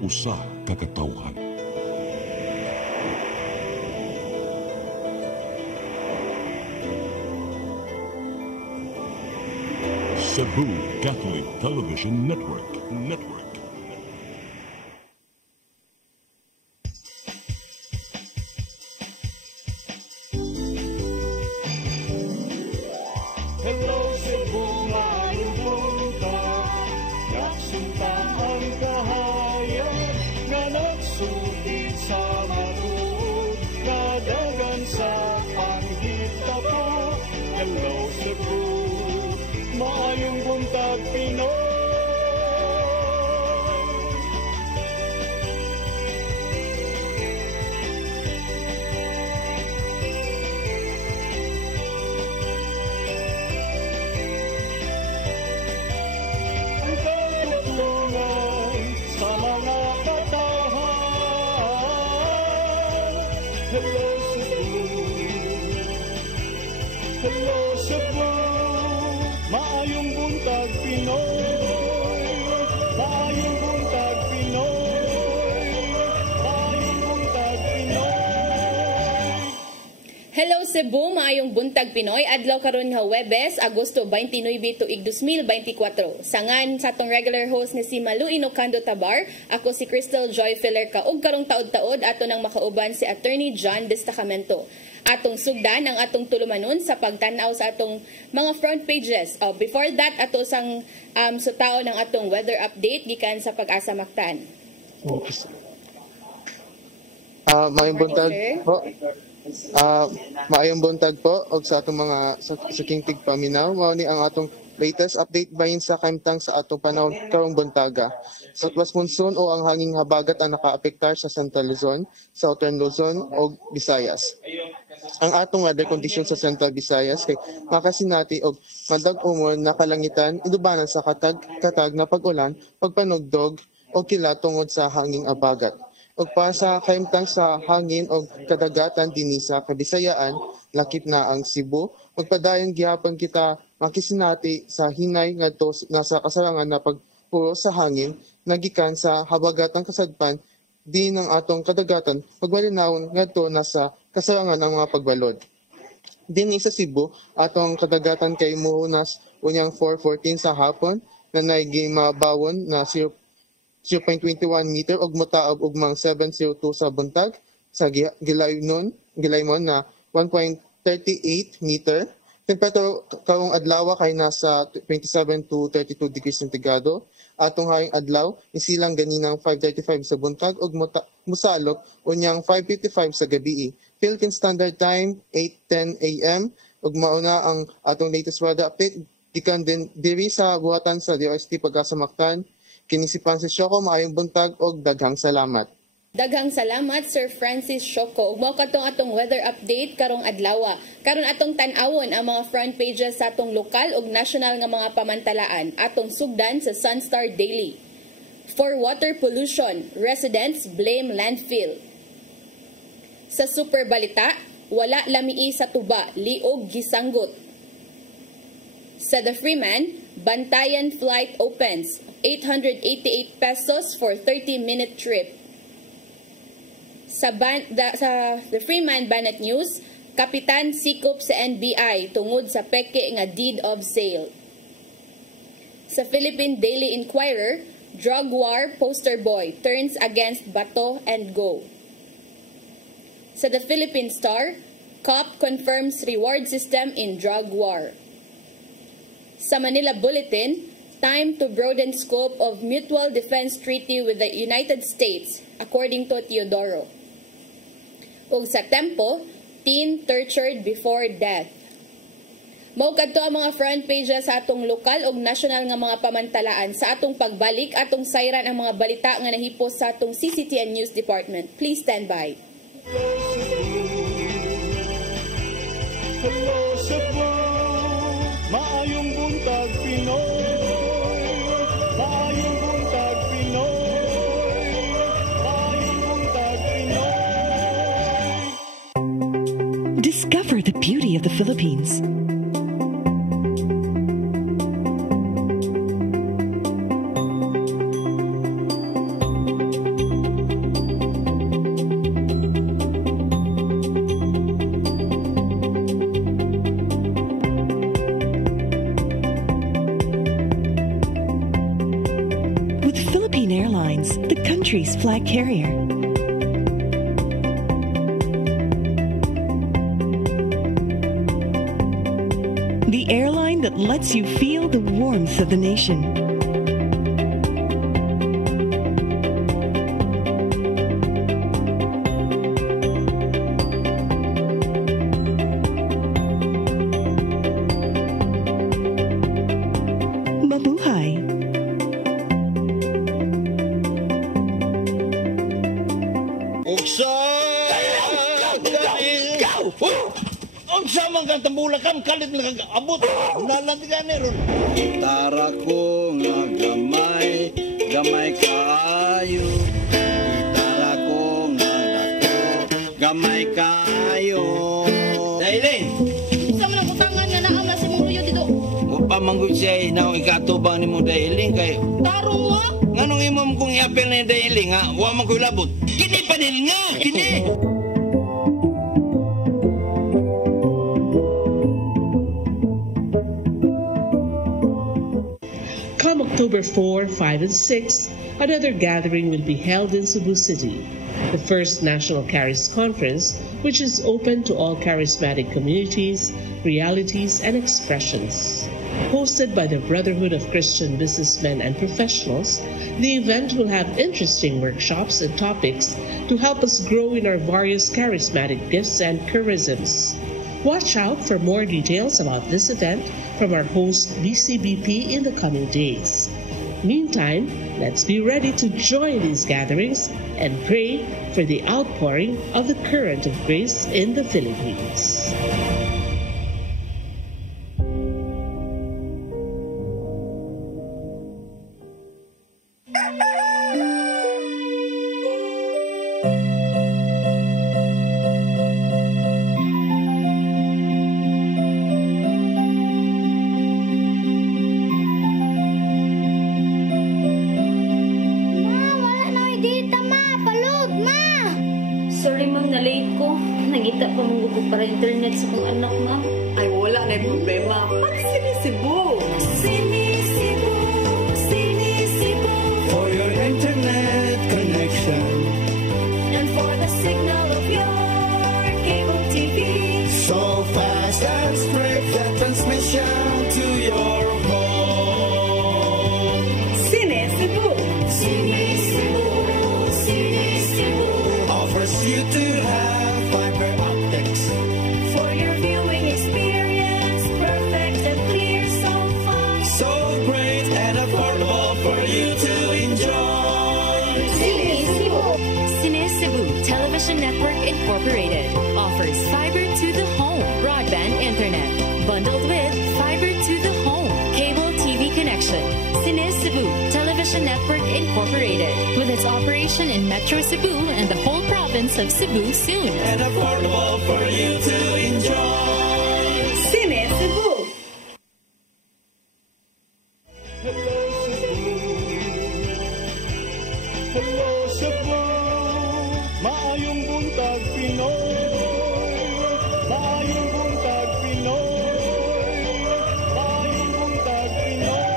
usa ka katawhan. Cebu Catholic Television Network. Hello Cebu, maayong punta. Naksunta ang kahayag na nagsugid sa matuod, nadagan sa panghita po. Hello Cebu, maayong buntag Pinoy. Ang pagtutulungan sa mga katawhan. Hello Cebu, hello Cebu, maayong buntag Pinoy, maayong buntag Pinoy, maayong buntag Pinoy. Hello Cebu, maayong buntag Pinoy. Adlaw karon nga Huwebes, Agosto 29 tuig 2024. Sangan sa atong regular host ni si Malu Inocando Tabar, ako si Crystal Joy Filler ka ug karong taod-taod ato nang makauban si Attorney John Destacamento. Atong sugdan ang atong tulumanon sa pagtan-aw sa atong mga front pages. Before that, ato sang sutao ng atong weather update gikan sa Pag-asa Mactan. Maayong buntag po. Maayong buntag po og sa atong mga sa Kingtig Paminaw. Mao ni ang atong latest update bahin sa kaimtang sa atong panahon karong buntaga. Southwest monsoon o ang hanging habagat ang nakaapektar sa Central Luzon, Southern Luzon ug Visayas. Ang atong weather condition sa Central Visayas kay makasinati og madag umon na kalangitan idubanan sa katag na pag-ulan, pagpanugdog o kila tungod sa hanging habagat. Og para sa kaimtang sa hangin o kadagatan dinhi sa Kabisayaan, lakip na ang Cebu. Magpadayon gihapon kita makisinati sa hinay ngadto nasa kasarangan na pagpuro sa hangin nagikan sa habagatang kasadpan di ng atong kadagatan pagmalinawon ngadto nasa kasarangan ang mga pagbalod. Dinhi sa Cebu, atong kadagatan kay muhunas unyang 4:14 sa hapon na naigi mabawon na 0.21 meter og motaob ugmang 7:02 sa buntag sa Gilaymon na 1.38 meter. Temperature karong adlaw kay nasa 27 to 32 degrees centigrado. Atong haring adlaw isilang ganinang 5:35 sa buntag ug musalok unyang 5:55 sa gabii. Philippine Standard Time 8:10 AM ug mauna ang atong latest weather update gikan din diri sa buhatan sa DOST Pag-asa Mactan. Kini si Francis Shoko, maayong buntag og daghang salamat. Daghang salamat Sir Francis Shoko. Ug mao katong atong weather update karong adlaw. Karon atong tan-awon ang mga front pages sa atong lokal ug national nga mga pamantalaan. Atong sugdan sa Sunstar Daily. For water pollution, residents blame landfill. Sa Super Balita, wala lamii sa tuba, liog gisanggot. Sa The Freeman, Bantayan flight opens, 888 pesos for 30-minute trip. Sa The Freeman Banat News, Kapitan sikop sa NBI tungod sa peke nga deed of sale. Sa Philippine Daily Inquirer, drug war poster boy turns against Bato and Go. Sa The Philippine Star, COP confirms reward system in drug war. Sa Manila Bulletin, time to broaden scope of mutual defense treaty with the United States, according to Teodoro. Ug sa Tempo, teen tortured before death. Mao kadto ang mga front pages sa atong lokal ug national nga mga pamantalaan. Sa atong pagbalik, atong sayran ang mga balita nga nahipos sa atong CCTN News Department. Please stand by. Hello Cebu, maayong buntag Pinoy, maayong buntag Pinoy, maayong buntag Pinoy. Discover the beauty of the Philippines. with Philippine Airlines, the country's flag carrier. The airline that lets you feel the warmth of the nation. Mabuhay! Uksa! Unsa man kang tambulakan kalit lang abot. Nalandigan ni ron. Gitara ko nga gamay, gamay kaayo. Gitara ko nga dako, gamay kaayo. Dailing. Sa man ang utangan nga naa na si mong luyo dito. Upa manggod siya na ikatubang ni mo Dailing kay. Tarong mo. Nganong imong kong i-apel ni Dailing ha? Wa man ko labot. Kini panil nga, kini. Come October 4, 5, and 6, another gathering will be held in Cebu City, the first National Charis Conference, which is open to all charismatic communities, realities, and expressions. Hosted by the Brotherhood of Christian Businessmen and Professionals, the event will have interesting workshops and topics to help us grow in our various charismatic gifts and charisms. Watch out for more details about this event from our host BCBP in the coming days. Meantime, let's be ready to join these gatherings and pray for the outpouring of the current of grace in the Philippines. Sorry ma'am, na-late ko. Nangita pa mong gusto para internet sa kong anak ma'am. Ay, wala na yung problema. Pag-sinisibo. Sinisibo, sinisibo. For your internet connection. And for the signal of your cable TV. So fast and straight the transmission to your home. Sinisibo. Sinisibo, sinisibo. Offers you to have fiber optics. For your viewing experience, perfect and clear so far. So great and affordable for you to enjoy. Sinisibo. Cebu Television Network Incorporated offers fiber to the home broadband internet bundled with fiber to the home cable TV connection. Cebu Television Network Incorporated with its operation in Metro Cebu and the whole province of Cebu soon. And affordable for you to enjoy. Sinisibo. Hello Cebu, maayong buntag Pinoy. Maayong buntag Pinoy. Maayong buntag Pinoy.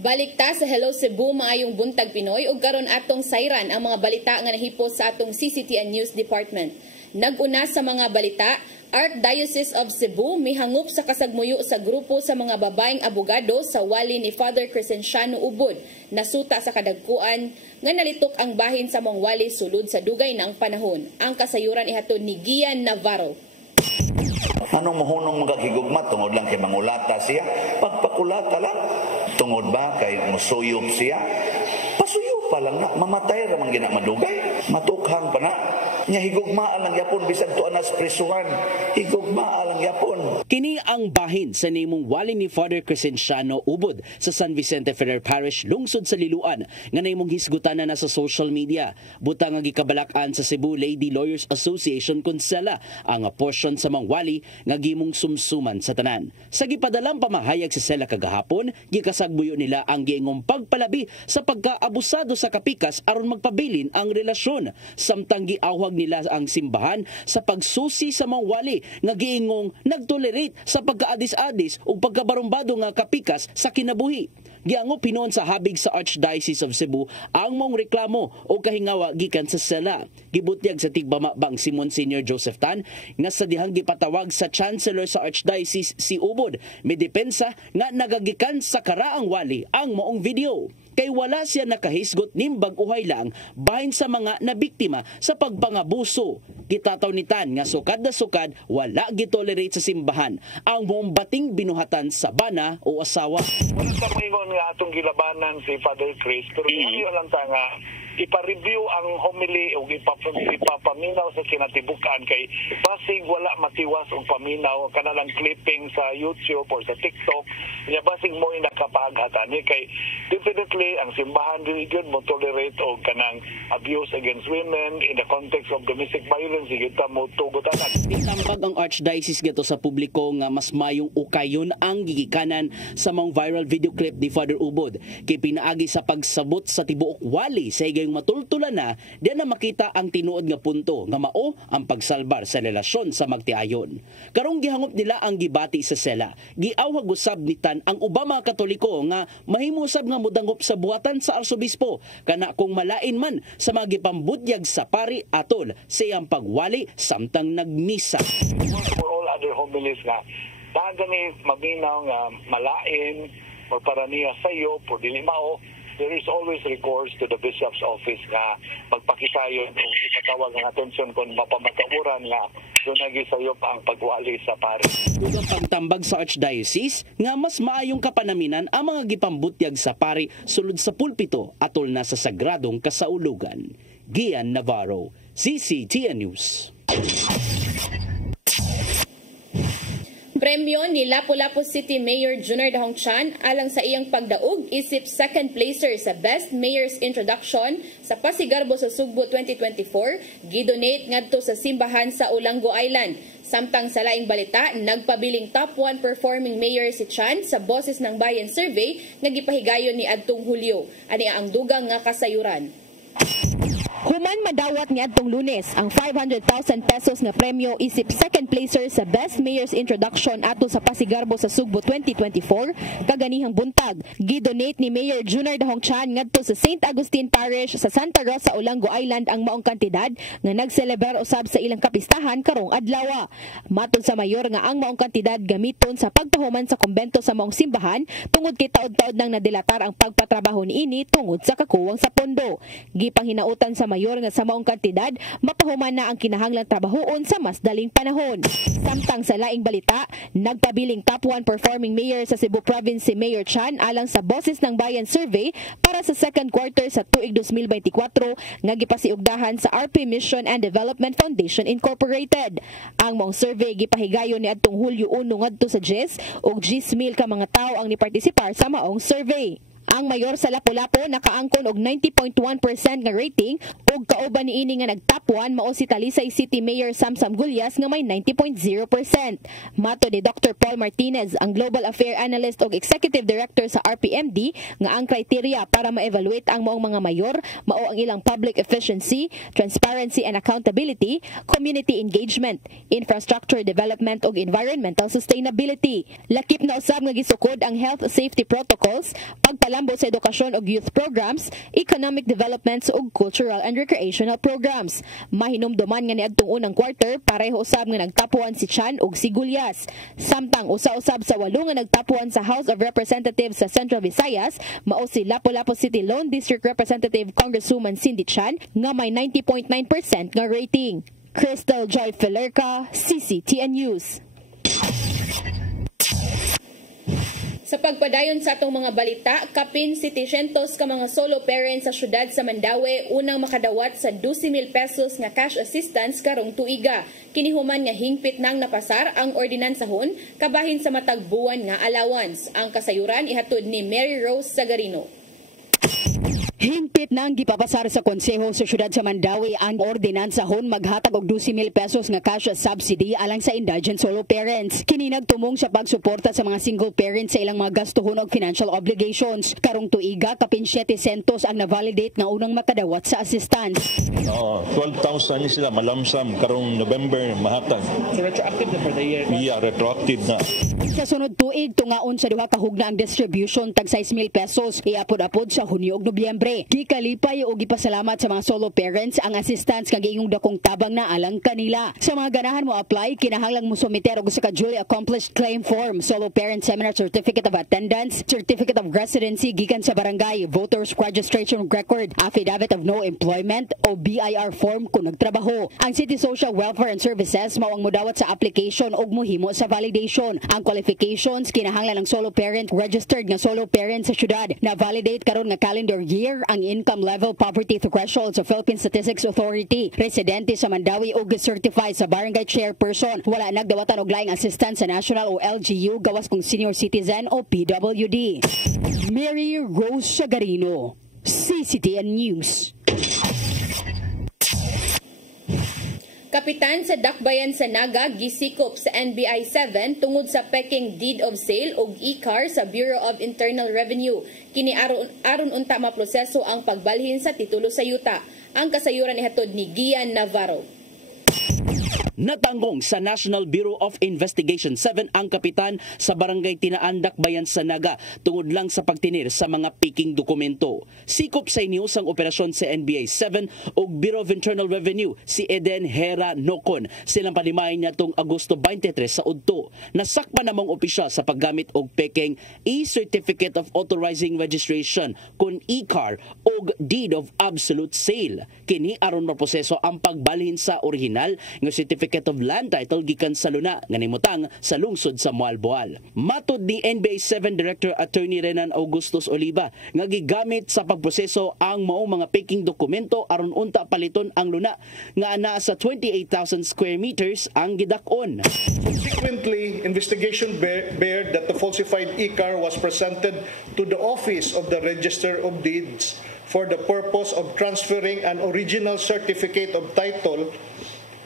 Balik ta sa Hello Cebu, maayong buntag Pinoy, ug karon atong sayran ang mga balita nga nahipos sa atong CCTN News Department. Naguna sa mga balita, Archdiocese of Cebu mihangop sa kasagmuyo sa grupo sa mga babaeng abogado sa wali ni Father Crescenciano Ubod. Nasuta sa kadagkuan nga nalitok ang bahin sa mga wali sulod sa dugay ng panahon. Ang kasayuran ihatod ni Gian Navarro. Anong mahunong magkakigugma? Tungod lang kay mangulata siya? Pagpakulata lang. Tungod ba kay musuyop siya? Pasuyo pa lang na. Mamatay ramang ginamadugay. Matukhang pa na. Nya higugma lang yapon bisag tuan nas prisuhan. Higugma lang yapon. Kini ang bahin sa nimong wali ni Father Crescenciano Ubod sa San Vicente Ferrer Parish, lungsod sa Liloan, nga naimong hisgutan na sa social media. Butang nga gikabalakan sa Cebu Lady Lawyers Association konsela ang portion sa mga wali nga gimong sumsuman sa tanan. Sa gipadalang pamahayag si Sela kagahapon, gikasagbuyo nila ang giingong pagpalabi sa pagkaabusado sa kapikas aron magpabilin ang relasyon. relasyon. Samtang giawhag nila ang simbahan sa pagsusi sa mga wali nga giingong nagtolerate sa pagkaadis-adis o pagkabarumbado nga kapikas sa kinabuhi. Giango pinon sa habig sa Archdiocese of Cebu ang mong reklamo o kahingawa gikan sa sela. Gibutyag sa tigmamabang si Monsignor Joseph Tan nga sa dihang gipatawag sa Chancellor sa Archdiocese si Ubod, may depensa nga nagagikan sa karaang wali ang moong video. Kay wala siya nakahisgot nimbag uhay lang bahin sa mga nabiktima sa pagpangabuso. Gitataw ni Tan nga sukad na sukad wala gitolerate sa simbahan ang moong bating binuhatan sa bana o asawa. Wala sa mga nga atong gilabanan si Father Chris, pero lang ta nga ipa-review ang homily o ipapaminaw sa kinatibukan kay basig wala matiwas og paminaw kanalang clipping sa YouTube or sa TikTok nya basig mo nakapaghatani kay definitely ang simbahan dili gyud mo tolerate og kanang abuse against women in the context of domestic violence kita mo tugotanan. Itambag ang Archdiocese gato sa publiko nga mas mayong ukayon ang gigikanan sa mga viral video clip ni Father Ubod kay pinaagi sa pagsabot sa tibuok wali sa higayong matultulan na diyan na makita ang tinuod nga punto nga mao ang pagsalbar sa relasyon sa magtiayon. Karong gihangop nila ang gibati sa sela. Giawhag usab ni Tan ang uba mga Katoliko nga mahimusab nga mudangop sa buhatan sa arsobispo kana kung malain man sa mga gipambutyag sa pari atol sa iyang pagwali samtang nagmisa. For all other homilies nga dagani maminaw nga malain or para niya sayo por dili mao, there is always recourse to the bishop's office nga magpakisayon o ipatawag ng atensyon kung mapamatauran nga doon nagisayop ang pagwali sa pari. Ugang pagtambag sa Archdiocese nga mas maayong kapanaminan ang mga gipambutyag sa pari sulod sa pulpito atol na sa sagradong kasaulugan. Gian Navarro, CCTN News. Premyo ni Lapu-Lapu City Mayor Junior Dahong Chan alang sa iyang pagdaog isip second placer sa Best Mayor's Introduction sa Pasigarbo sa Sugbo 2024, gidonate ngadto sa simbahan sa Olango Island. Samtang sa laing balita, nagpabiling top 1 performing mayor si Chan sa Boses ng Bayan survey nga gipahigayon ni adtong Hulyo. Ani ang dugang nga kasayuran. Human madawat ni adtong Lunes ang 500,000 pesos nga premyo isip second placer sa Best Mayor's Introduction ato sa Pasigarbo sa Sugbo 2024 kaganihang buntag. Gidonate ni Mayor Junior Dahong Chan ngadto sa St. Agustin Parish sa Santa Rosa, Olango Island ang maong kantidad nga nagcelebrate usab sa ilang kapistahan karong adlaw. Matod sa mayor nga ang maong kantidad gamiton sa pagpahuman sa kumbento sa maong simbahan tungod kay taod-taod nang nadilatar ang pagpatrabaho niini tungod sa kakuwang sa pondo. Gipanghinautan sa mayor nga sa maong kantidad mapahuman na ang kinahanglang trabahoon sa mas daling panahon. Samtang sa laing balita, nagpabiling top 1 performing mayor sa Cebu Province si Mayor Chan alang sa Boses ng Bayan survey para sa second quarter sa tuig 2024 nga gipasiugdahan sa RP Mission and Development Foundation Incorporated. Ang maong survey gipahigayon ni adtong Hulyo 1 ngadto sa 10 ug 10,000 ka mga tawo ang nipartisipar sa maong survey. Ang mayor sa Lapu-Lapu nakaangkon og 90.1% nga rating ug kauban niini nga nag-top 1 mao si Talisay City Mayor Samsam Gulyas nga may 90.0%. Mato ni Dr. Paul Martinez, ang Global Affair Analyst ug Executive Director sa RPMD, nga ang criteria para ma-evaluate ang maong mga mayor mao ang ilang public efficiency, transparency and accountability, community engagement, infrastructure development ug environmental sustainability. Lakip na usab nga gisukod ang health safety protocols, pagpalambo sa edukasyon ug youth programs, economic developments ug cultural and recreational programs. Mahinumduman nga niadtong unang quarter pareho usab nga nagtapuan si Chan ug si Gulyas. Samtang usa-usab sa 8 nga nagtapuan sa House of Representatives sa Central Visayas mao si Lapu-Lapu City Lone District Representative Congresswoman Cindy Chan nga may 90.9% nga rating. Crystal Joy Filerca, CCTN News. Sa pagpadayon sa atong mga balita, kapin 700 ka mga solo parents sa syudad sa Mandaue unang makadawat sa 12,000 pesos nga cash assistance karong tuiga. Kinihuman nga hingpit nang napasar ang ordinansahon kabahin sa matag buwan nga allowance. Ang kasayuran ihatod ni Mary Rose Sagarino. Hingpit nang gipapasar sa konseho sa syudad sa Mandawi ang ordinansahon maghatag og 12,000 pesos nga cash subsidy alang sa indigent solo parents. Kini nagtumong sa pagsuporta sa mga single parents sa ilang mga gastuhon og financial obligations. Karong tuiga kapin 7 centos ang na-validate nga unang makadawat sa assistance. 12,000 ni sila malamsam karong November mahatag. So retroactive na for the year? Yeah, retroactive na. Sa sunod tuig tungaon sa duha ka hugna ang distribution tag 6,000 pesos iapod-apod sa Hunyo ug Nobyembre. Gikalipay o gipasalamat sa mga solo parents ang assistance kag ingong dakong tabang na alang kanila. Sa mga ganahan mo apply, kinahanglang mo sumiter og sa duly accomplished claim form, solo parent seminar certificate of attendance, certificate of residency gikan sa barangay, voters registration record, affidavit of no employment o BIR form kung nagtrabaho. Ang City Social Welfare and Services mao ang modawat sa application ug mohimo sa validation. Ang qualifications kinahanglan ng solo parent registered nga solo parent sa syudad na validate karon nga calendar year ang income level poverty threshold sa Philippine Statistics Authority. Residente sa Mandawi o certified sa barangay chairperson. Wala nagdawatan og laing assistance sa national o LGU gawas kung senior citizen o PWD. Mary Rose Sagarino, CCTN News. Kapitan sa Dakbayan sa Naga gisikop sa NBI 7 tungod sa peking deed of sale og e-car sa Bureau of Internal Revenue. Kini aron unta maproseso ang pagbalhin sa titulo sa yuta. Ang kasayuran ihatod ni Gian Navarro. Natanggong sa National Bureau of Investigation 7 ang kapitan sa barangay Tinaan, Dakbayan sa Naga tungod lang sa pagtinir sa mga peking dokumento. Sikop sa news ang operasyon sa NBI 7 o Bureau of Internal Revenue si Eden Hera Nocon. Silang panimayan niya tong Agosto 23 sa udto. Nasakpan namang opisyal sa paggamit og peking e-certificate of authorizing registration kun e-car o deed of absolute sale. Kini aron maproseso ang pagbalhin sa orihinal nga certificate of land title gikan sa luna nga nimutang sa lungsod sa Moalboal. Matud ni NBI 7 Director Attorney Renan Augustus Oliva nga gigamit sa pagproseso ang maong mga peking dokumento aron unta paliton ang luna nga ana sa 28,000 square meters ang gidak-on. Subsequently, investigation bared that the falsified e-car was presented to the Office of the Register of Deeds for the purpose of transferring an original certificate of title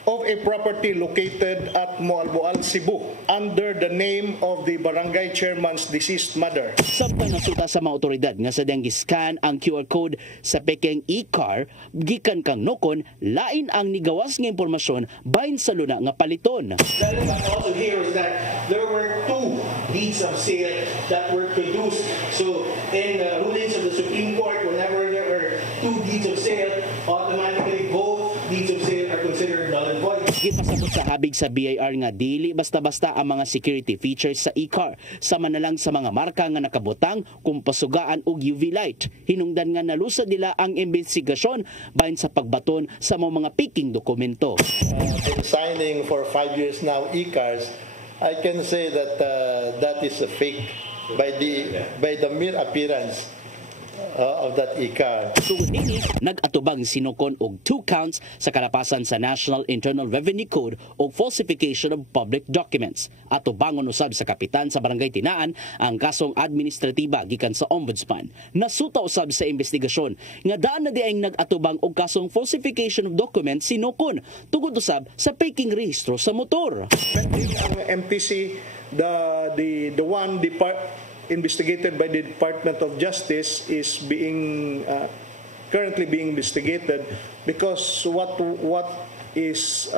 of a property located at Moalboal, Cebu under the name of the barangay chairman's deceased mother. Samtang nasuta sa mga otoridad nga sadyang giscan ang QR code sa peking e-car gikan kang Nocon, lain ang nigawas nga impormasyon bahin sa luna nga paliton. Also here is that there were 2 deeds of sale that were produced. So in the rulings of the Supreme Court, whenever there are 2 deeds of sale, automatically both deeds of sale are considered null and void. Gipasabot sa habig sa BIR nga dili basta-basta ang mga security features sa e-car, sama na lang sa mga marka nga nakabutang kung pasugaan og UV light. Hinungdan nga nalusad nila ang investigasyon bahin sa pagbaton sa mga peking dokumento. Signing for 5 years now e-cars, I can say that that is a fake by the mere appearance of that e-car. Tungod ini, nag-atubang sinukon og 2 counts sa kalapasan sa National Internal Revenue Code o falsification of public documents. Atubangon usab sa kapitan sa Barangay Tinaan ang kasong administratiba gikan sa Ombudsman. Nasuta usab sa investigasyon nga daan na diayng nag-atubang og kasong falsification of documents sinukon tungod usab sa peking rehistro sa motor. Ang MPC, the one investigated by the Department of Justice is being currently being investigated because what is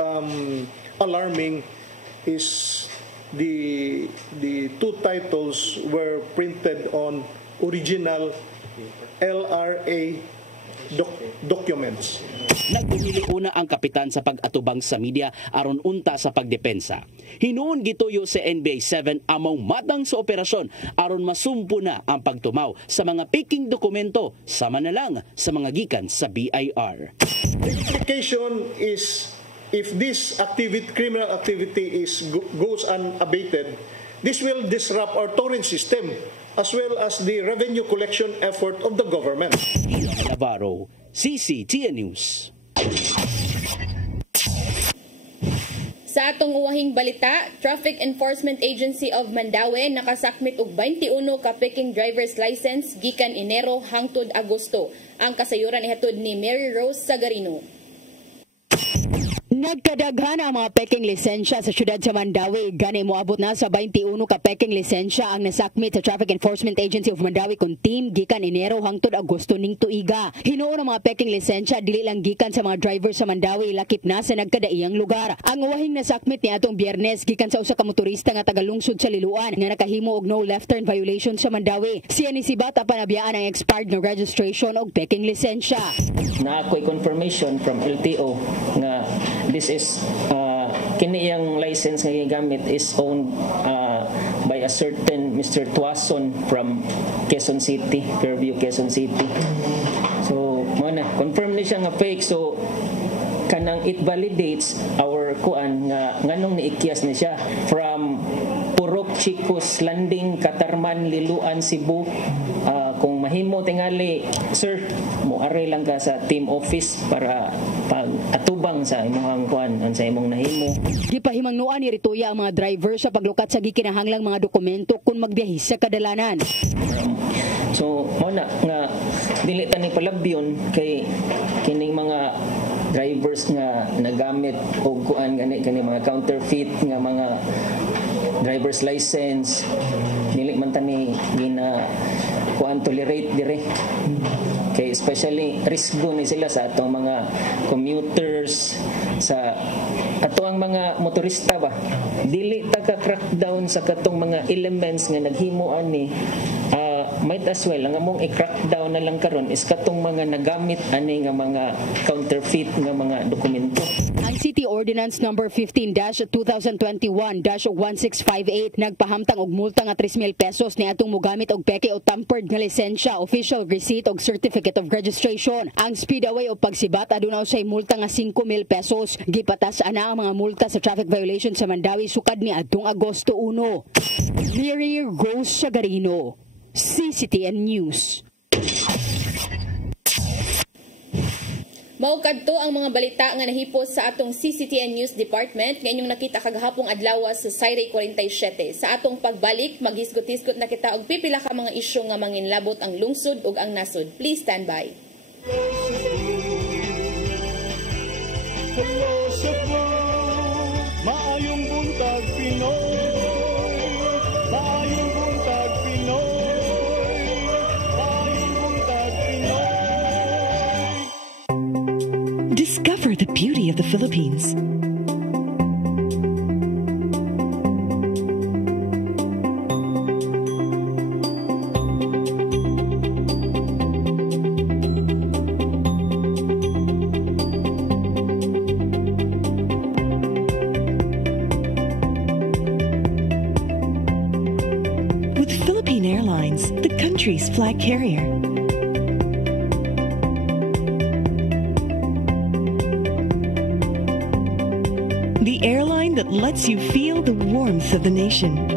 alarming is the 2 titles were printed on original LRA documents. Nagdumili una ang kapitan sa pag-atubang sa media aron unta sa pagdepensa. Hinuon gituyo sa NBI 7 among matang sa operasyon aron masumpo na ang pagtumaw sa mga peking dokumento sama na lang sa mga gikan sa BIR. The implication is if this criminal activity goes unabated, this will disrupt our tolling system as well as the revenue collection effort of the government. Navarro, CCTN News. Sa atong uwahing balita, Traffic Enforcement Agency of Mandaue nakasakmit og 21 ka peking driver's license gikan Enero hangtod Agosto. Ang kasayuran ihatod ni Mary Rose Sagarino. Nagkadaghan ang mga peking lisensya sa syudad sa Mandaue. Gani moabot na sa 21 ka peking lisensya ang nasakmit sa Traffic Enforcement Agency of Mandaue kun team gikan Enero hangtod Agosto ning tuiga. Hinuon ang mga peking lisensya dili lang gikan sa mga driver sa Mandaue, lakip na sa nagkadaiyang lugar. Ang uwahing nasakmit ni atong Biyernes gikan sa usa ka motorista nga tagalungsod sa Liloan nga nakahimo og no left turn violation sa Mandaue. Siya ni sibat apan nabiyaan ang expired na registration og peking lisensya. Na ako'y confirmation from LTO nga this is kini iyang license nga gigamit is owned by a certain Mr. Tuason from Quezon City, Fairview, Quezon City. So, confirm ni siya nga fake. So, kanang it validates our kuan nga nganong niikyas ni siya from Purok Chicos Landing, Katarman, Liloan, Cebu. Kung mahimo tingali, sir, muari lang ka sa team office para pag atubang sa imong kuan sa imong nahimo. Gipahimangnuan ni Rituya ang mga driver sa paglukat sa gikinahanglang mga dokumento kung magbiyahe sa kadalanan. So, muna nga dili ta ni palabyon kay kining mga drivers nga nagamit og kuan gani mga counterfeit nga mga driver's license dili man ta ni gina kuan tolerate dire. Okay, especially riskgo ni sila sa atong mga commuters, sa ato ang mga motorista ba. Dili ta ka crackdown sa katong mga elements nga naghimo ani. Might as well ang among i-crackdown na lang karon is katong mga nagamit ani nga mga counterfeit nga mga dokumento. Ang City Ordinance number 15-2021-1658 nagpahamtang og multa nga 3,000 pesos ni atong mogamit og peke o tampered nga lisensya, official receipt og certificate of registration. Ang speedaway o pagsibat aduna usay multa nga 5,000 pesos. Gipatas ana ang mga multa sa traffic violation sa Mandaue sukad ni adtong Agosto 1. Mary Rose Sagarino, CCTN News. Mao kadto ang mga balita nga nahipos sa atong CCTN News Department nga inyong nakita kagahapong adlaw sa Sayre 47. Sa atong pagbalik, maghisgot-hisgot na kita og pipila ka mga isyu nga manginlabot ang lungsod ug ang nasod. Please stand by. Hello Cebu, maayong buntag Pinoy. Maayong buntag Pinoy. Maayong buntag Pinoy. Discover the beauty of the Philippines. With Philippine Airlines, the country's flag carrier. The airline that lets you feel the warmth of the nation.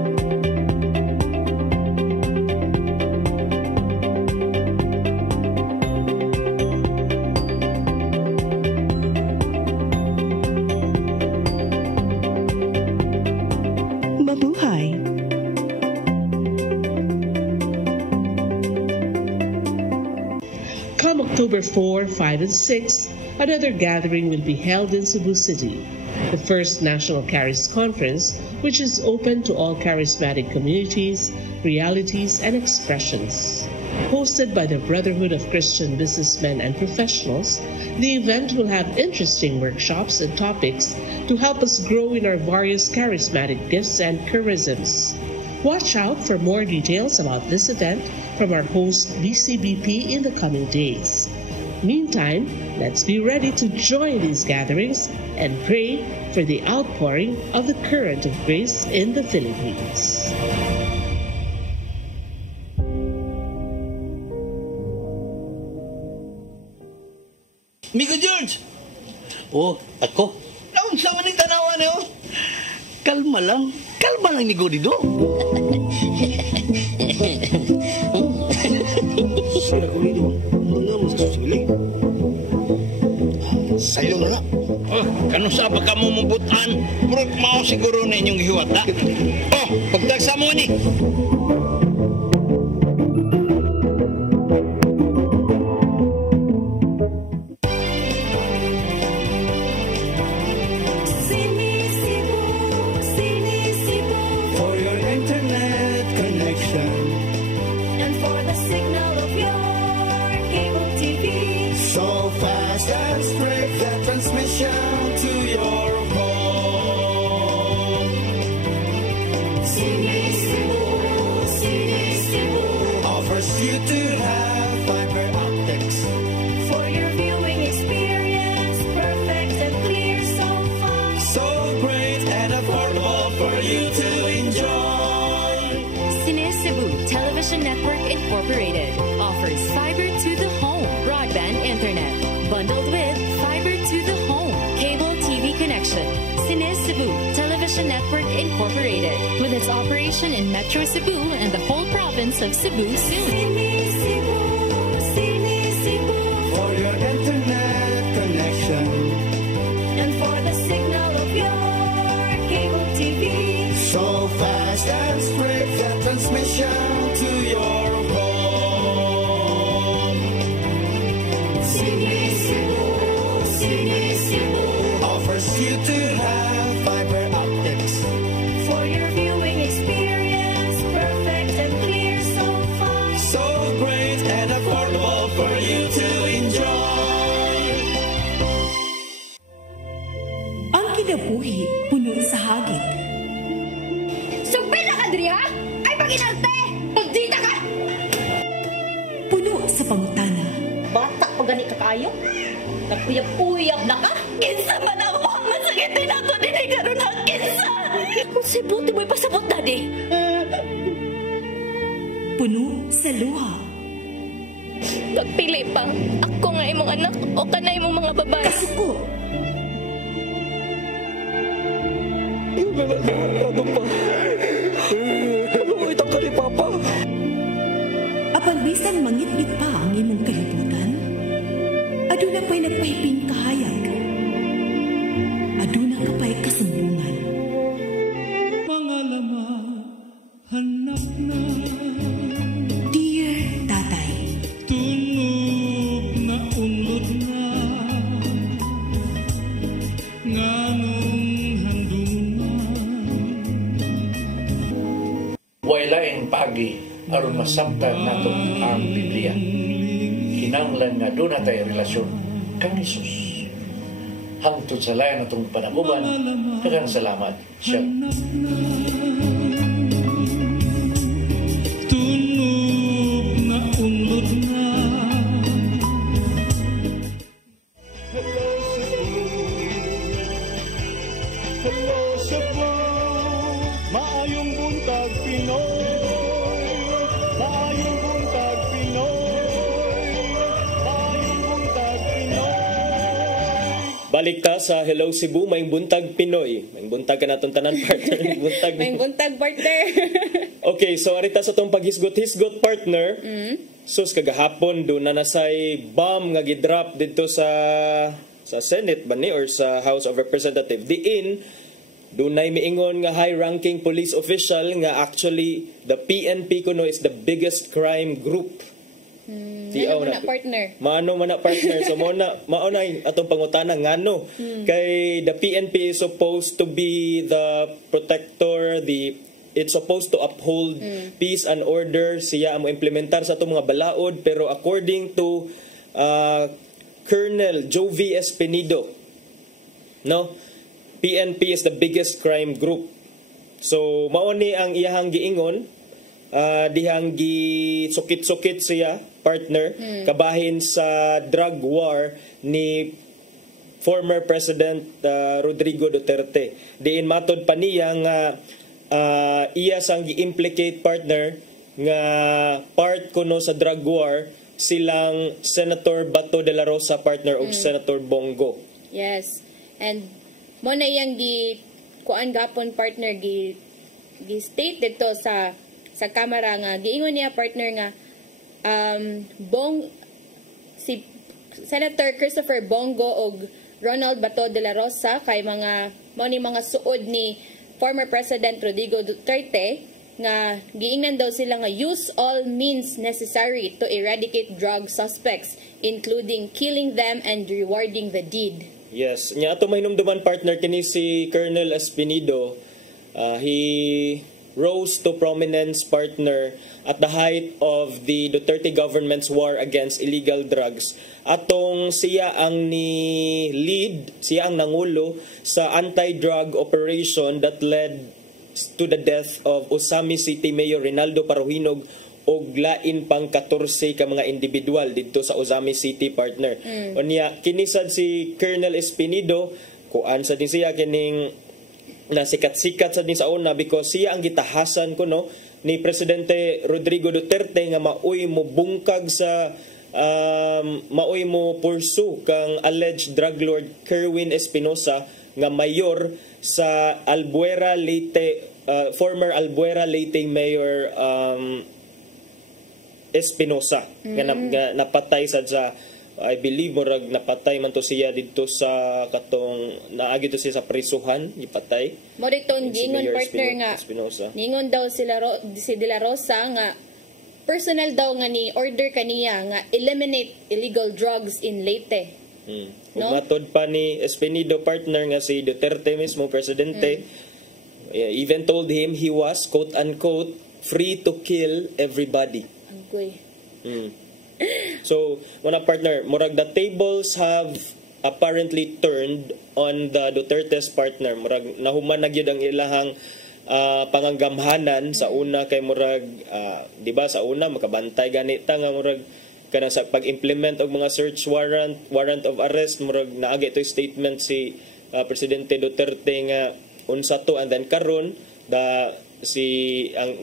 Mabuhay. Come October 4, 5, and 6, another gathering will be held in Cebu City. The first National Charis Conference, which is open to all charismatic communities, realities, and expressions. Hosted by the Brotherhood of Christian Businessmen and Professionals, the event will have interesting workshops and topics to help us grow in our various charismatic gifts and charisms. Watch out for more details about this event from our host BCBP in the coming days. Meantime, let's be ready to join these gatherings and pray for the outpouring of the current of grace in the Philippines. Migo George! Oh, ako? Naon sa maning tanawan niyo? Kalma lang ni Godido. Sila Godido, ano mo sa susili? Sa'yo na na. Kano sa ba ka mo mabutan? Murag mao siguro na inyong gihuwata. Oh, pagtagsa mo ni. For your internet connection And for the signal of your cable TV. so fast and straight that transmission to your home. Sini Cebu Offers you to have fiber optics. for your viewing experience, perfect and clear so far. So great and affordable for you to enjoy. Cine Cebu Television Network Incorporated offers fiber to the home broadband internet bundled with fiber to the home cable TV connection. Cine Cebu Television Network Incorporated with its operation in Metro Cebu and the whole province of Cebu soon. For your internet connection. And for the signal of your cable TV. So fast and straight that transmission to your home. Sini Cebu Offers you to have fiber optics. for your viewing experience, perfect and clear so far. So great and affordable for you to enjoy. Ang kinabuhi puno sa hagit. Sugpila ka, Dria! Ay, pag-inarte! Pagdita ka! Puno sa pangutana. Bata pa gani ka kayo? Nagpuyab-puyab na ka? Kinsa man ang mga masakitin nato din ay karoon na kinsa! Kung si Buti mo'y pasabot na di. Puno sa luha. Pagpili pa, ako nga imong anak o kanay imong mga babae. Kasuko. Yung ano pa? Ano itang ka ni Papa? Apan bisan mangit-ngit pa ang imong kalibutan, aduna pa'y nagpahiping kahayag. Aduna ka pa'y kasumbungan. Mga laman, hanap na. Dear Tatay, Tunog na unlod na. Nganong handungan. Wailaing pagi aron masabtan nato ang Biblia. Kinanglan nga doon na tayo relasyon kang Jesus. Hangtod sa layan natong panaguban, kagang salamat. Shalom. Tunog na unlod na. Hello Cebu, maayong buntag Pinoy. Maayong buntag Pinoy. Maayong buntag Pinoy. Balik ta sa Hello Cebu, may buntag Pinoy. May buntag ka natong tanan partner. Buntag. May buntag partner. Okay, so arita sa tong paghisgot-hisgot partner. Sus kagahapon do na nasay bomb nga gidrop dito sa Senate ba ni or sa House of Representatives. Diin dunay miingon nga high-ranking police official nga actually the PNP kuno is the biggest crime group. Ano na partner? Mano man na partner. So mauna atong pangutana ngano kay the PNP is supposed to be the protector, it's supposed to uphold peace and order, siya amo implementar sa atong mga balaod, pero according to Colonel Jovi Espinido, no, PNP is the biggest crime group. So mao ni ang iyahang giingon, dihang gi sukit-sukit siya partner kabahin sa drug war ni former President Rodrigo Duterte. Diin matod pa niya nga iya sang gi-implicate partner nga part kuno sa drug war silang Senator Bato de la Rosa partner og Senator Bongo. Yes. And mo na yang kuan gapon partner gi state dito sa kamera nga giingon niya partner nga si Senator Christopher Bongo og Ronald Bato de la Rosa kay mga suod ni former President Rodrigo Duterte nga giingnan daw sila nga use all means necessary to eradicate drug suspects, including killing them and rewarding the deed. Yes, nya ato mahinumduman partner kini si Colonel Espinido. He rose to prominence partner at the height of the Duterte government's war against illegal drugs. Atong siya ang siya ang nangulo sa anti-drug operation that led to the death of Osami City Mayor Rinaldo Paruhinog og lain pang 14 ka mga individual dito sa Osami City partner. Unya kinisad si Colonel Espinido kuan sa din siya kining na sikat-sikat sa din sa una because siya ang gitahasan ni Presidente Rodrigo Duterte nga maoy mo bungkag sa maoy mo pursue kang alleged drug lord Kerwin Espinosa nga mayor sa Albuera Leyte, former Albuera Leyte Mayor Espinosa nga napatay sa I believe murag napatay man to siya dito sa katong naagi to siya sa prisuhan gipatay mo dito gingon partner nga Espinosa. Ningon daw si De La Rosa nga personal daw nga ni order kaniya nga eliminate illegal drugs in Leyte. No? Matod pa ni Espinido partner nga si Duterte mismo presidente even told him he was quote unquote free to kill everybody. Angkoy. So, mga partner, murag the tables have apparently turned on the Duterte's partner. Murag nahuman na gyud ang ilahang panganggamhanan sa una kay murag di ba sa una makabantay ganita nga murag kana sa pag-implement og mga search warrant of arrest murag naagi to statement si Presidente Duterte nga unsa to and then karon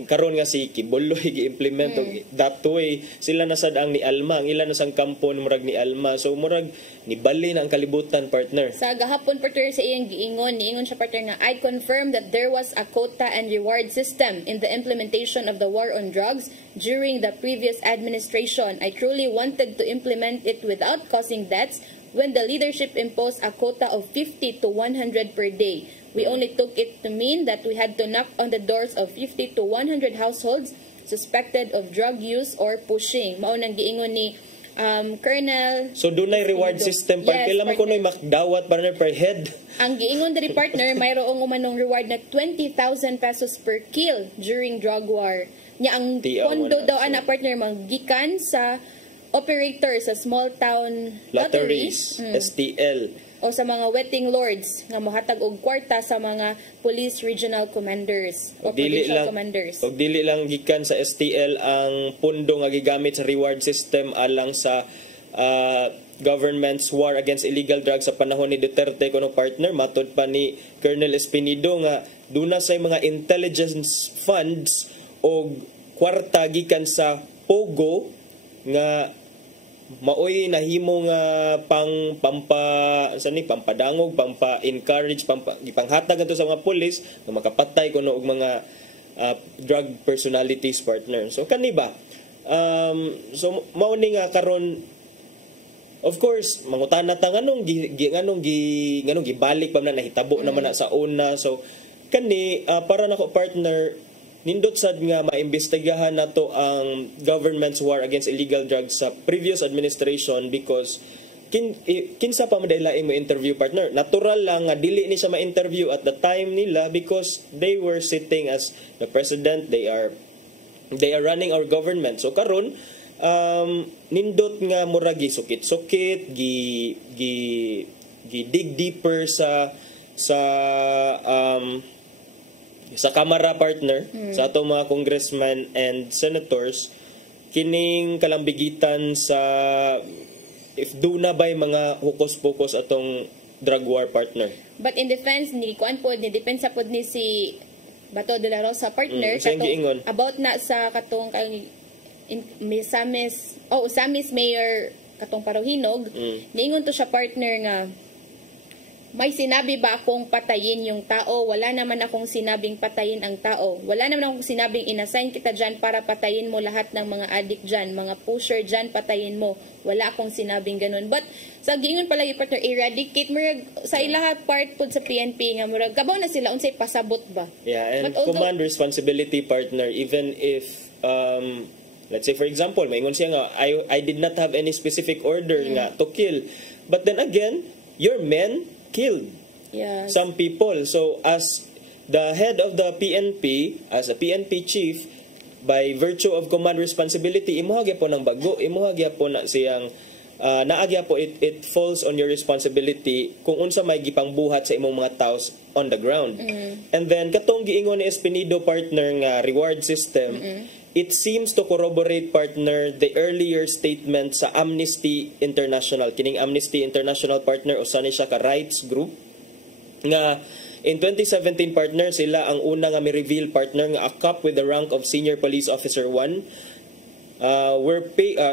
karon nga si Kibuloy gi-implement that way sila nasad ang ni Alma ang ilan nasang kampon murag ni Alma so murag nibali na ang kalibutan partner sa gahapon partner sa iyang niingon siya partner nga I confirm that there was a quota and reward system in the implementation of the war on drugs during the previous administration. I truly wanted to implement it without causing deaths when the leadership imposed a quota of 50 to 100 per day. We only took it to mean that we had to knock on the doors of 50 to 100 households suspected of drug use or pushing. Mao nang giingon ni Colonel. So dunay reward system para kailan mo kunoy makdawat partner per head. Ang giingon diri partner mayroong umanong reward na 20,000 pesos per kill during drug war. Nya ang pondo daw ana partner manggikan sa operator sa small town lotteries, STL. O sa mga wetting lords nga mohatag og kwarta sa mga police regional commanders o provincial commanders. Og dili lang gikan sa STL ang pundo nga gigamit sa reward system alang sa government's war against illegal drugs sa panahon ni Duterte kuno partner matod pa ni Colonel Espinido nga duna say mga intelligence funds og kwarta gikan sa Pogo nga maoy nahimo nga pampadangog pampa-encourage ipanghatag ato sa mga pulis nga makapatay kuno og mga drug personalities partner so kani ba so mao ni nga karon of course mangutana ta nganong gibalik pa na nahitabo naman na sa una so kani para nako partner nindot sad nga maimbestigahan nato ang government's war against illegal drugs sa previous administration because kinsa pa madailaing mo interview partner natural lang nga dili ni siya ma-interview at the time nila because they were sitting as the president they are running our government so karon nindot nga murag sukit-sukit dig deeper sa Kamara partner sa ato mga congressmen and senators kining kalambigitan sa if do na bay mga hukos-pokos atong drug war partner. But in defense ni depensa pod ni si Bato de la Rosa partner about na sa katong Usamis Mayor katong Paruhinog niingon to siya partner nga may sinabi ba akong patayin yung tao? Wala naman akong sinabing patayin ang tao. Wala naman akong sinabing inassign kita dyan para patayin mo lahat ng mga addict dyan, mga pusher dyan, patayin mo. Wala akong sinabing ganun. But sa giingon palagi partner, eradicate murag sa ilahat part po sa PNP nga murag kabaw na sila unsay pasabot ba? Yeah, and But although, command responsibility partner, even if let's say for example, maingon siya nga I did not have any specific order nga to kill. But then again, your men killed some people. So as the head of the PNP, as a PNP chief, by virtue of command responsibility, imuhagya po ng bago, imuhagya po na siyang naagya po, it falls on your responsibility kung unsa may gipang buhat sa imong mga taos on the ground. And then katong giingon ni Espinido partner nga reward system, it seems to corroborate partner the earlier statement sa Amnesty International. Kining Amnesty International partner usa ni siya ka rights group nga in 2017 partner sila ang una nga mi-reveal partner nga a cop with the rank of senior police officer 1 were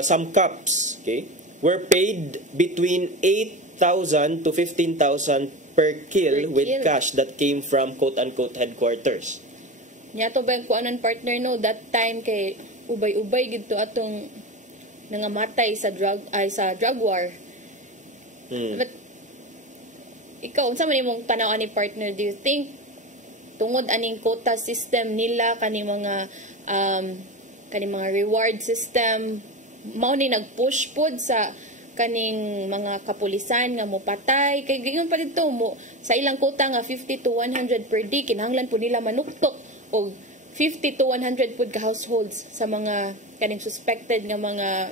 some cops, okay, were paid between 8,000 to 15,000 per kill with cash that came from quote-unquote headquarters. Nya to ba kuanan partner no that time kay ubay-ubay gid to atong nangamatay sa drug war. But ikaw unsa man imong tanaw ani partner, do you think tungod aning quota system nila kaning mga reward system mao ni nag-push pod sa kaning mga kapulisan nga mopatay kay giyon pa dito mo sa ilang quota nga 50 to 100 per day kinahanglan po nila manuktok o 50 to 100 pud ka households sa mga kaning suspected nga mga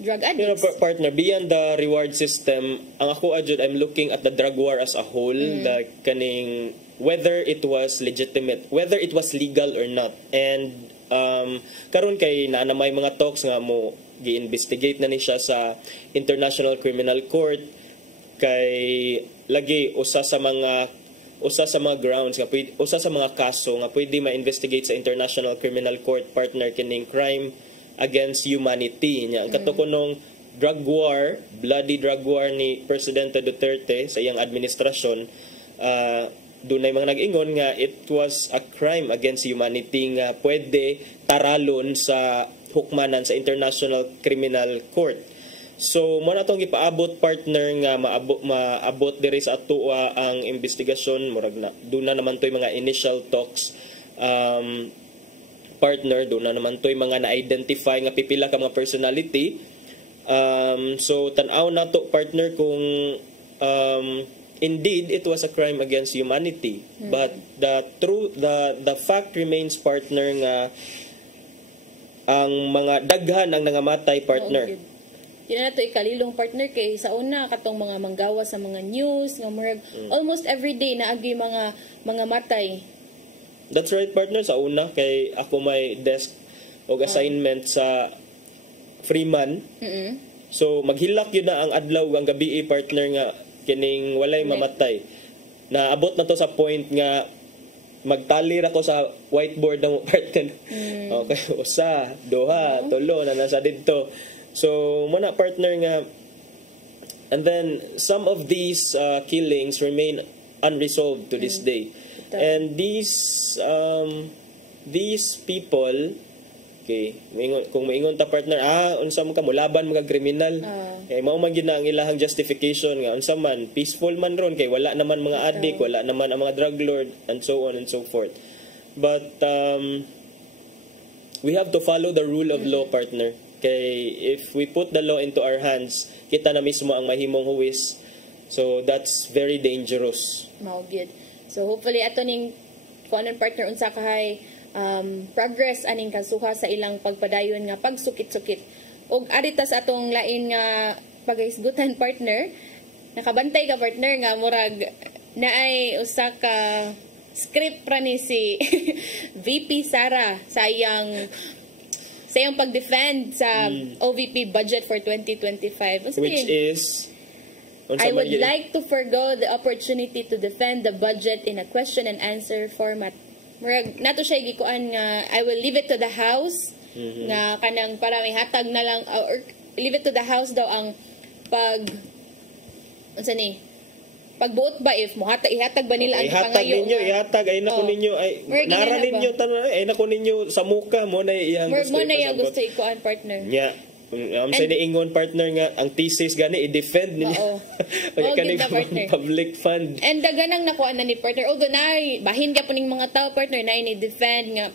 drug addicts. Pero partner, beyond the reward system, ang ako adjud, I'm looking at the drug war as a whole, the kaning whether it was legitimate, whether it was legal or not. And karon kay naanamay mga talks nga mo gi-investigate na ni siya sa International Criminal Court kay lagi usa sa mga grounds nga usa sa mga kaso nga pwede ma-investigate sa International Criminal Court partner kining crime against humanity nya ang katukunong drug war, bloody drug war ni Presidente Duterte sa iyang administrasyon. Dunay mga nag-ingon nga it was a crime against humanity nga pwede taralon sa hukmanan sa International Criminal Court. So mo na tong gipaabot partner nga maabot diri sa atoa ang investigasyon murag na duna naman toy mga initial talks partner duna naman toy mga na-identify nga pipila ka mga personality. So tan-aw nato partner kung indeed it was a crime against humanity, but the fact remains partner nga ang mga daghan ang nangamatay partner. Di na to ikalilong partner kay sa una katong mga manggawa sa mga news nga murag almost every day naagi mga matay. That's right partner, sa una kay ako may desk o assignment sa Freeman. So maghilak yun na ang adlaw ang gabi partner nga kining walay mamatay. Naabot na to sa point nga magtali ra ko sa whiteboard ng partner. Okay, usa, duha, tulo na nasa didto. So muna partner nga, and then some of these killings remain unresolved to this day. And these people, okay, kung maingon ta partner, unsa man ka mo laban mga kriminal. Kay mao man gid ang ilahang justification nga unsa man peaceful man ron kay wala naman mga addict, wala naman ang mga drug lord and so on and so forth. But we have to follow the rule of law partner. Kay if we put the law into our hands, kita na mismo ang mahimong huwis. So that's very dangerous. Mao gid. So hopefully ato ning kuanon partner unsa kahay progress aning kasuha sa ilang pagpadayon nga pagsukit-sukit. Og adita sa atong lain nga pagahisgutan partner, nakabantay ka partner nga murag naay usa ka script ra ni si VP Sara sa iyang pag-defend sa OVP budget for 2025. Which is I would like to forgo the opportunity to defend the budget in a question and answer format. Murag nato siya gikuan nga I will leave it to the House nga kanang para may hatag na lang or leave it to the House daw ang unsa ni pagbuot ba if ihatag ba nila ang ihatag ninyo ihatag ay nako ninyo ay nara ninyo tanan ay nako ninyo sa muka mo na iyang gusto mo na iyang gusto ikuan partner sa niingon partner nga ang thesis gani i-defend niya kani public fund and daganang nakuha na ni partner although na bahin ka po ning mga tao partner na ini-defend nga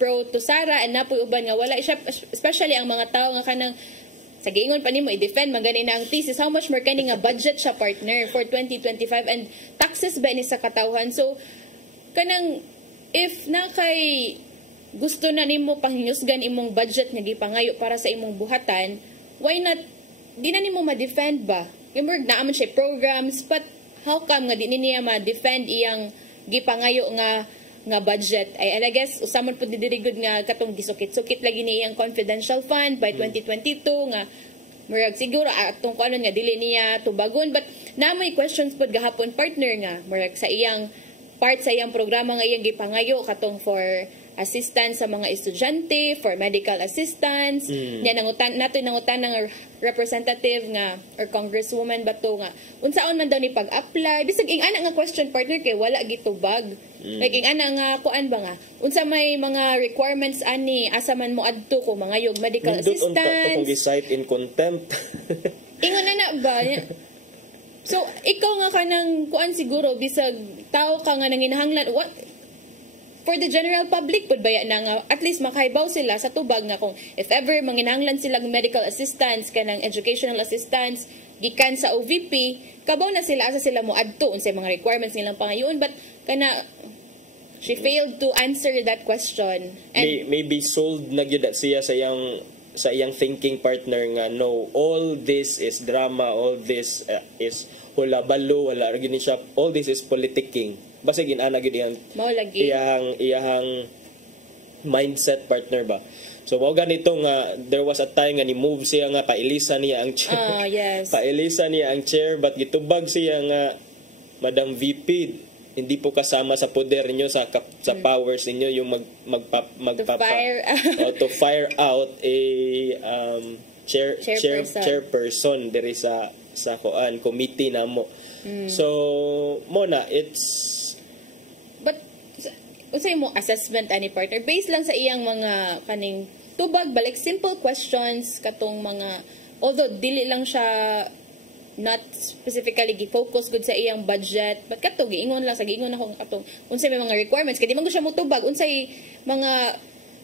pro to Sara and napoy uban nga wala siya especially ang mga tao nga kanang sa giingon pa nimo i-defend magani na ang thesis how much more kani nga budget siya partner for 2025 and taxes ba ni sa katawhan so kanang if na kay gusto na nimo panghiusgan imong budget nga gipangayo para sa imong buhatan why not di na nimo ma-defend ba yung naaman siya programs but how come nga di niya ma-defend iyang gipangayo nga budget and I guess usamon po didirigod nga katong gisukit-sukit lagi ni iyang confidential fund by 2022 nga murag siguro atong kuanon nga dili niya tubagon but namoy questions pod gahapon partner nga murag sa iyang part sa iyang programa nga iyang gipangayo katong for assistance sa mga estudyante, for medical assistance. Nato nangutan ng representative nga or congresswoman ba to nga unsaon man daw ni pag-apply. Bisag ing ana nga question partner kay wala gitubag. Like ing ana nga kuan ba nga unsa may mga requirements ani asa man mo adto ko mga yung medical assistance. Kung gi-cite in contempt. Ingon na ba? So ikaw nga kanang kuan siguro bisag tao ka nga nanginahanglan what for the general public pud baya na nga at least makahibaw sila sa tubag nga kung if ever manginahanglan sila medical assistance kanang educational assistance gikan sa OVP kabaw na sila asa sila mo adto unsay mga requirements nilang pangayoon but kana she failed to answer that question and maybe sold na gyud siya sa iyang thinking partner nga no all this is drama all this is hulabalo wala gini siya all this is politicking basta ginana gyud iyang mindset partner ba so mao ganito nga there was a time nga ni move siya nga pailisan niya ang chair pailisan niya ang chair but gitubag siya nga Madam VP hindi po kasama sa poder niyo sa powers niyo yung to fire out a chairperson diri sa kuan committee namo so mo na it's but unsay mo assessment ani partner based lang sa iyang mga kaning tubag balik simple questions katong mga although dili lang siya not specifically gi-focus gud sa iyang budget but kato giingon lang sa giingon ako atong unsay may mga requirements kay di man gud siya motubag unsay mga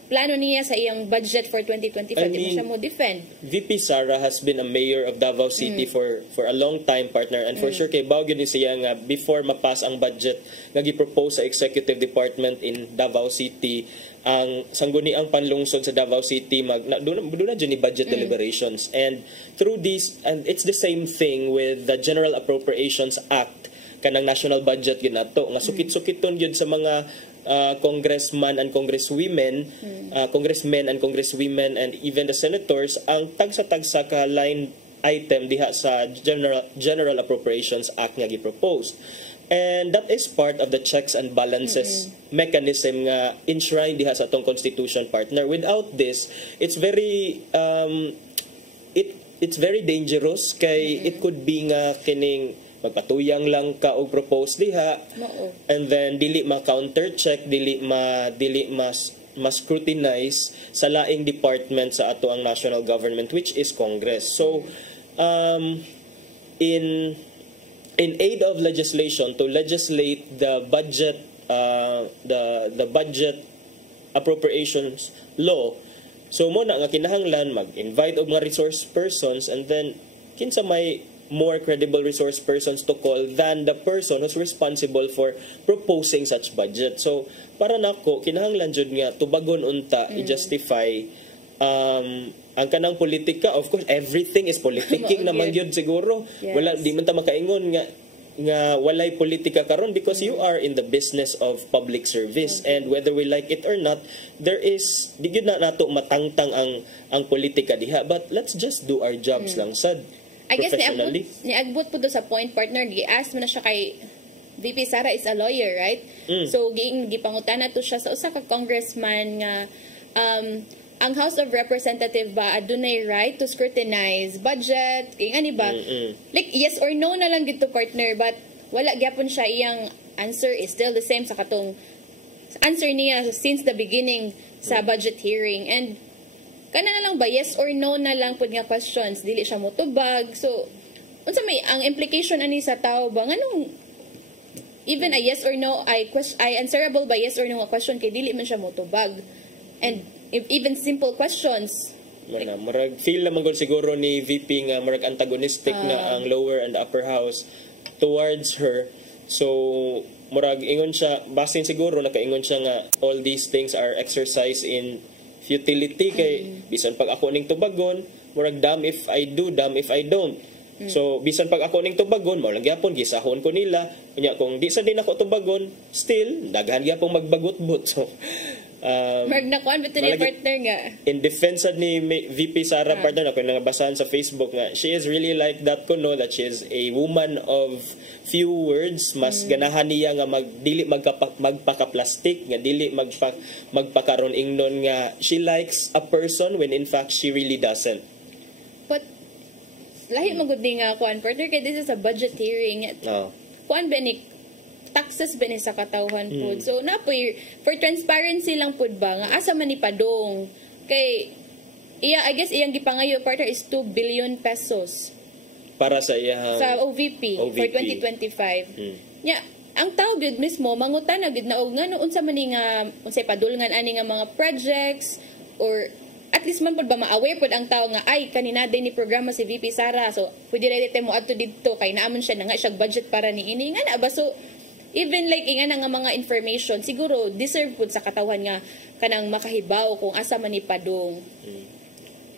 plano niya sa iyang budget for 2025 di siya mo defend. VP Sara has been a mayor of Davao City for a long time partner and for sure kay bawo gyud ni siya nga before mapass ang budget nga gi-propose sa executive department in Davao City ang sangguniang panlungsod sa Davao City doon na dyan ni budget deliberations and through this and it's the same thing with the General Appropriations Act kanang national budget ginato nga sukit-sukiton gyud sa mga congressmen and congresswomen and even the senators ang tagsa-tagsa ka line item diha sa General Appropriations Act nga gi-propose. And that is part of the checks and balances mechanism nga enshrined diha sa atong constitution partner. Without this, it's very it's very dangerous kay it could be nga kining magpatuyang lang ka og propose diha and then dili ma-counter check dili ma-scrutinize sa laing department sa ato ang national government which is Congress. So in aid of legislation to legislate the budget the budget appropriations law so mo na nga kinahanglan mag-invite og mga resource persons and then kinsa may more credible resource persons to call than the person who's responsible for proposing such budget. So para nako kinahanglan jud nga tubagon unta i-justify ang kanang politika. Of course everything is politicking naman gyud siguro. Wala di man ta makaingon nga walay politika karon because you are in the business of public service and whether we like it or not there is di gyud na nato matangtang ang politika diha but let's just do our jobs lang sad. I guess niagbot po do sa point partner gi-ask mo na siya kay VP Sara is a lawyer right so gipangutan na to siya sa usa ka congressman nga ang House of Representative ba adunay right to scrutinize budget kay ani ba like yes or no na lang dito partner, but wala gyapon siya, iyang answer is still the same sa katong answer niya since the beginning sa budget hearing. And kana na lang ba yes or no na lang pud nga questions, dili siya motubag. So unsa may ang implication ani sa tao ba nganong even a yes or no I answerable by yes or no nga question kay dili man siya motubag. And even simple questions. Murag feel naman gud siguro ni VP nga murag antagonistic na ang lower and upper house towards her. So murag ingon siya, basin siguro nakaingon siya nga all these things are exercise in futility kay bisan pag ako ning tubagon murag damn if I do, damn if I don't. So bisan pag ako ning tubagon mao lang gyapon gisahon ko nila unya kung di sa din ako tubagon still daghan gyapon magbagot-but. So Marag na kuan bito ni partner nga. In defense ni VP Sara partner ako nangabasahan sa Facebook nga she is really like that ko no, that she is a woman of few words, mas ganahan niya nga dili magpaka-plastic nga dili magpakaron ingnon nga she likes a person when in fact she really doesn't. But lahi magud nga kuan partner kay this is a budget hearing. Kuan benik taxes ba ni sa katawhan pud. So napoy for transparency lang pud ba nga asa man ni padong kay I guess iyang gipangayo partner is 2 billion pesos para sa iyang sa OVP. For 2025. Ang tao gud mismo mangutan na gud na og ngano unsa man ni nga unsay padulngan ani nga mga projects or at least man pud ba ma-aware pud ang tao nga ay kanina din ni programa si VP Sara, so pwede ra dito mo adto didto kay naamon siya na nga siya budget para ni ini nga na ba. So even like nga nga mga information siguro deserve pud sa katawhan nga kanang makahibaw kung asa man ni padong.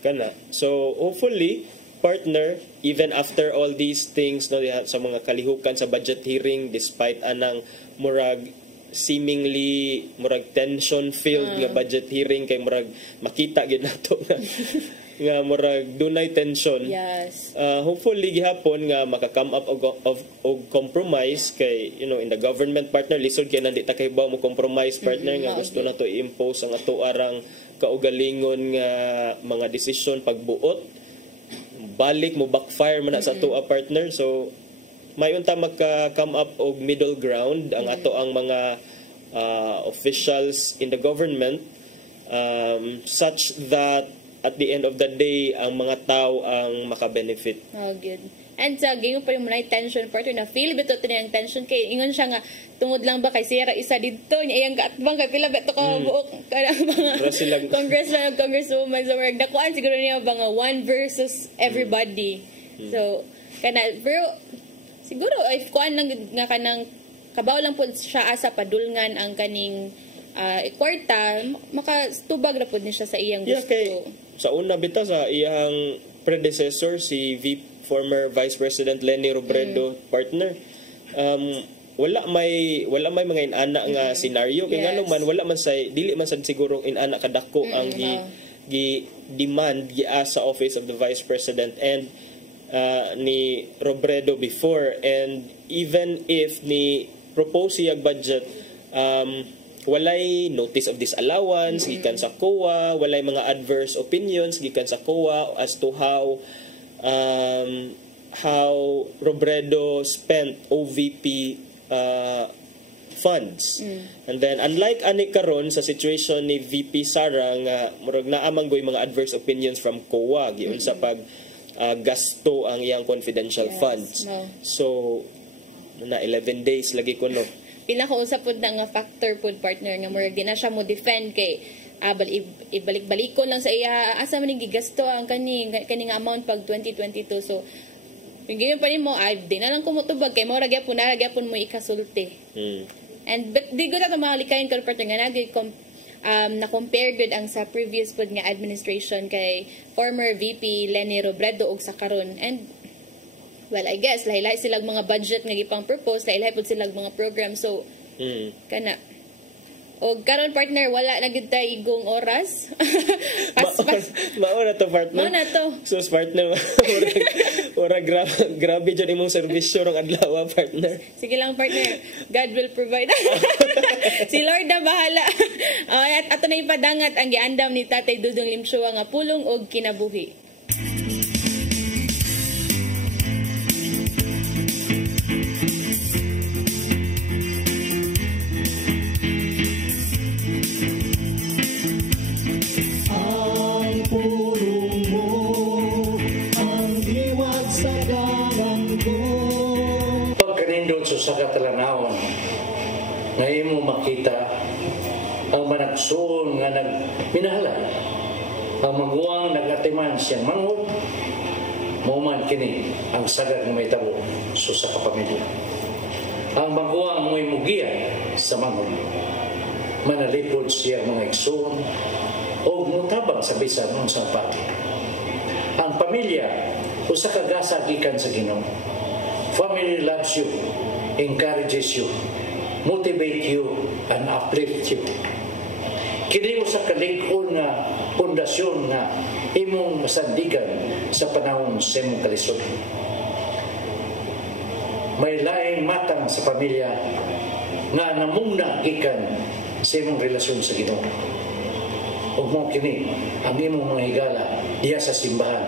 Kana. So hopefully partner even after all these things no sa mga kalihukan sa budget hearing despite anang murag seemingly murag tension filled nga budget hearing kay murag makita gid nato nga murag dunay tension. Yes. Hopefully gihapon nga maka-come up og compromise kay in the government partner lisod kay nandita kay ba mo compromise partner nga gusto na to i-impose ang ato arang kaugalingon nga mga desisyon pagbuot balik mo backfire man sa ato partner. So may unta maka-come up og middle ground ang ato ang mga officials in the government such that at the end of the day ang mga tao ang maka-benefit. Oh, good. And sa game pa rin mo na tension partner na feel bito ito yung tension kay ingon siya nga tungod lang ba kay Sierra isa dito niya iyang kaatbang kay pila beto ka buok kanang mga congresswoman so marag dakuan siguro niya ba nga one versus everybody. So kana pero siguro if kuan lang nga kanang kabaw lang po siya asa padulngan ang kaning kwarta makatubag na po niya sa iyang gusto. Okay. Sa una bitaw sa iyang predecessor si former Vice President Leni Robredo partner wala may mga inana nga scenario kay ngano man wala man say dili man sad siguro inana kadako ang gi demand sa office of the Vice President and ni Robredo before. And even if ni propose siyang budget walay notice of disallowance gikan sa COA, walay mga adverse opinions gikan sa COA as to how Robredo spent OVP funds. And then unlike ani karon sa situation ni VP Sara nga murag naa man goy mga adverse opinions from COA giun sa pag gasto ang iyang confidential funds. So na 11 days lagi ko no pinakausap po na nga factor po partner nga murag di na siya mo defend kay ibalik-balikon lang sa iya asa man gigasto ang kaning amount pag 2022. So ngayon pa rin mo di na lang kumutubag kay murag gyapon mo ikasulti. And but di gud na malikayin ka partner nga nagay na compare gud ang sa previous pod nga administration kay former VP Leni Robredo og sa karon. And well, I guess lahi-lahi silang mga budget nga gipang propose, lahi-lahi pud silang mga program. So kana O karon partner, wala na gid tay igong oras. Mao na to partner. Mao na to. So partner, ora grabe jud imong serbisyo rong adlaw partner. Sige lang partner. God will provide. Si Lord na bahala. At ato na ipadangat ang giandam ni Tatay Dudong Limchua nga pulong og kinabuhi. Sa katalanawan ngayon mo makita ang managsoon nga nagminahalan ang maguwang nagatiman siyang mangod mauman kini ang sagad nga may tabo so sa kapamilya ang maguwang mo'y mugiya sa mangod manalipod siya mga igsoon o mutabang sa bisan ng pati ang pamilya o sa kagasa gikan sa Ginoo. Family loves you, encourages you, motivate you, and uplift you. Kini sa kalig-on nga pundasyon nga imong masandigan sa panahon sa imong kalisod. May laing matang sa pamilya nga namungna gikan sa imong relasyon sa Ginoo. Ug mo kini ang imong mga higala diha sa simbahan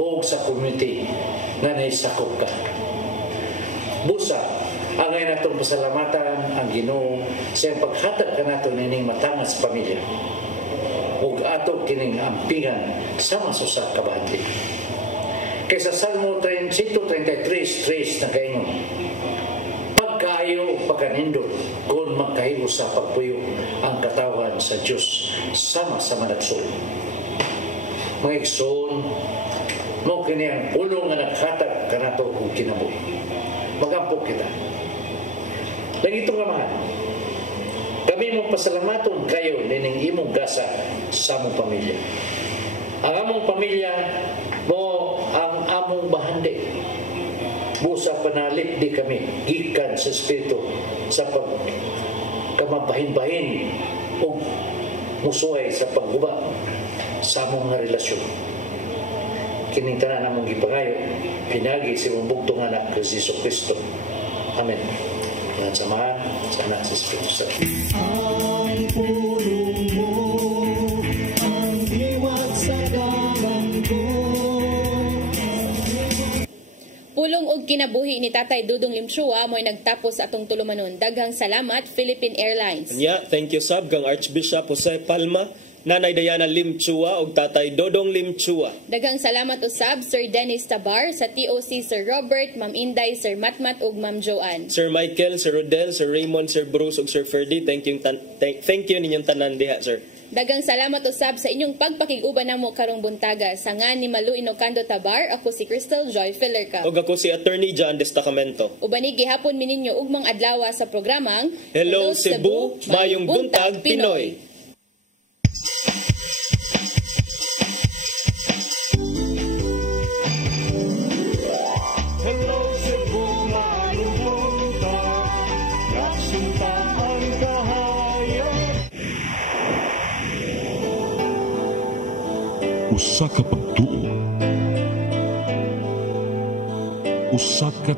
o sa community nga naisakop ka. Busa, ang ngayon natong pasalamatan ang Ginoo sa paghatag ka nato nining matangas sa pamilya. Ug ato kining ampingan sama sa usa ka bahagi. Kaysa Salmo 133:3 na kaingon. Pagkaayo pagkanindot kung magkahibo sa pagpuyo ang katawan sa Dios sama sa managsul. Mga igsoon, mo kini ang pulong nga naghatag ka nato kung kinabuhi. Magampok kita. Lagi itong mahal. Kami mong pasalamaton kayo nining imong gasa sa among pamilya. Ang among pamilya mo ang among bahandi. Busa panalit di kami gikan sa espiritu sa pagkamabahin-bahin o musuhay sa pagguba sa among nga relasyon. Kining tanan namong gipangayo pinagi si mong bugtong anak si Jesu Kristo. Amen. Ang samahan sa anak si Espiritu Santo. Ang pulong mo, ang diwat sa dalan ko. Pulong og kinabuhi ni Tatay Dudong Limchua mo'y nagtapos atong tulumanon. Daghang salamat Philippine Airlines. Thank you sab kang Archbishop Jose Palma, Nanay Diana Limchua ug Tatay Dodong Limchua. Daghang salamat usab Sir Dennis Tabar, sa TOC Sir Robert, Ma'am Inday, Sir Matmat ug Ma'am Joanne. Sir Michael, Sir Rodel, Sir Raymond, Sir Bruce ug Sir Ferdy, thank you ninyong tanan diha sir. Daghang salamat usab sa inyong pagpakig-uban namo karong buntaga. Sa nga ni Malu Inocando Tabar, ako si Crystal Joy Fillerca. Ug ako si Attorney John Destacamento. Ubani gihapon mininyo ugmang adlaw sa programang Hello Cebu, Mayong Buntag Pinoy. Hello Cebu, mayong buntag, kasuntaan kahayag. Usa ka pagtuo, usa ka